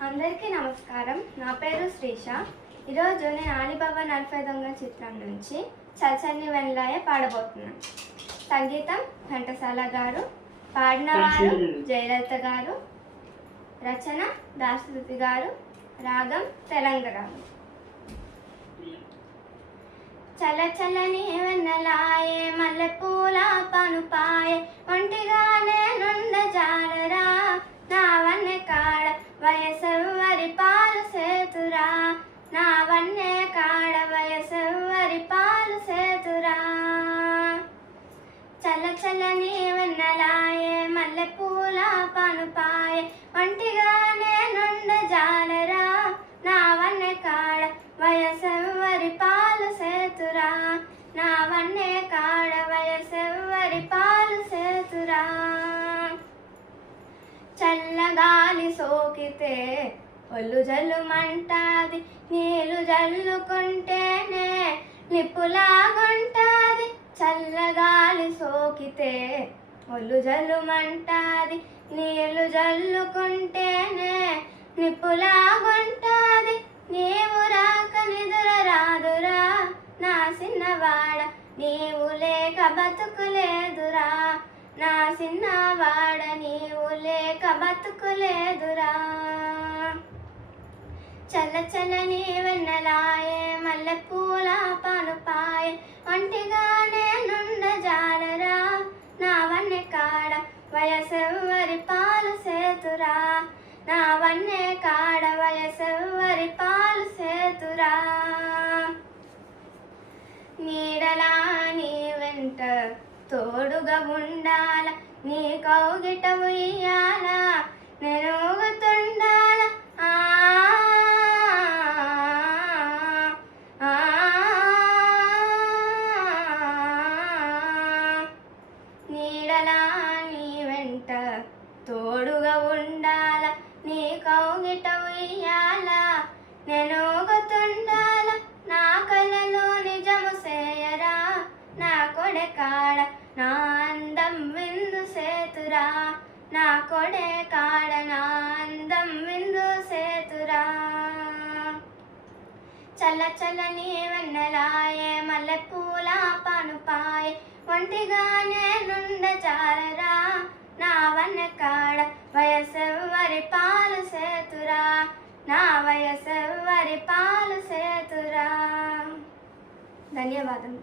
అందరికీ నమస్కారం. నా పేరు శ్రీష. ఈరోజు నేను ఆలిబాబా 40 దొంగల చిత్రం నుంచి చల్చల్ని వెన్నెలాయ పాడబోతున్నాను. సంగీతం ఘంటసాల గారు, పాడినవారు జయలలిత గారు, రచన దాశరథి గారు, రాగం తెలంగాణ. చల్ల చల్లని వెన్నెలాయే మల్లెపూల పనుపాయే ఒంటిగానే నుండ జాలరా నా వన్నె కాడ వయసెవ్వరి పాలు సేతురా నా వన్నె కాడ వయసెవ్వరి పాలు సేతురా చల్ల చల్లని వెన్నెలాయే మల్లెపూల పనుపాయే ఒంటిగానే నుండ జాలరా నా వన్నె కాడ వయసెవ్వరి పాలు సేతురా నా వన్నె కాడ వయసెవ్వరి పాలు సేతురా చల్లగాలి సోకితే ఒళ్ళు జల్లుమంటాది నీళ్ళు జల్లుకుంటేనే నిప్పులాగుంటాది చల్లగాలి సోకితే ఒళ్ళు జల్లుమంటాది నీళ్ళు జల్లుకుంటేనే నిప్పులాగుంటాది నీవు రాక నిదుర రాదురా నా చిన్నవాడ నీవు లేక బతుకులేదురా నా చిన్నవాడ నీవు లేక బతుకులేదురా చల్ల చల్లని వెన్నెలాయే మల్లెపూల పనుపాయే ఒంటిగానే నుండ జాలరా నా వన్నె కాడ వయసెవ్వరి పాలు సేతురా నా వన్నె కాడ వయసెవ్వరి పాలు సేతురా నీడలా నీ వెంట తోడుగా ఉండాల నీ కౌగిట ఉయ్యాల నేను ఊగుతుండాల నీడలా నీ వెంట తోడుగా ఉండాల నీ కౌగిట ఉయ్యాల నేను ఊగుతుండాల నా కలలో నిజము సేయరా నా కొడె కాడ నా అందం విందు సేతురా నా కొడె కాడ నా అందం విందు సేతురా చల్ల చల్లని వెన్నెలాయే మల్లెపూల పనుపాయే ఒంటిగానే నుండ జాలరా నా వన్నె కాడ వయసెవ్వరి పాలు సేతురా నా వయసెవ్వరి పాలు సేతురా. ధన్యవాదం.